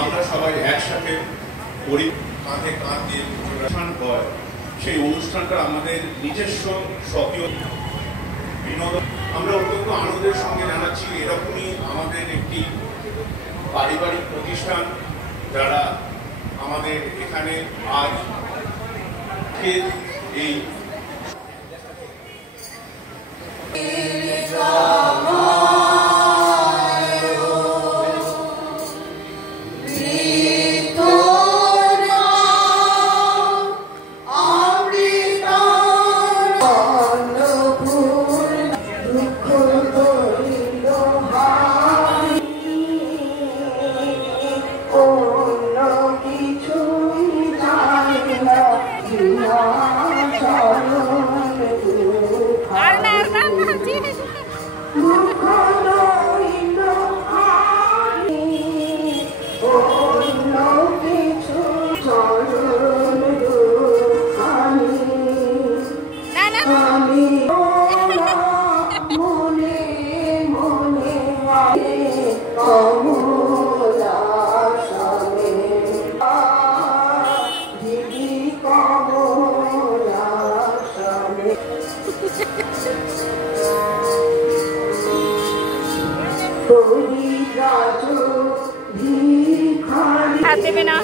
আমরা সবাই একসাথে কাঁধে কাঁধ দিয়ে অনুষ্ঠান হয়, সেই অনুষ্ঠানটা আমাদের নিজস্ব স্বকীয় বিনোদন আমরা অত্যন্ত আনন্দের সঙ্গে জানাচ্ছি। এরকমই আমাদের একটি পারিবারিক প্রতিষ্ঠান যারা আমাদের এখানে আজ এই হাত দেবে না।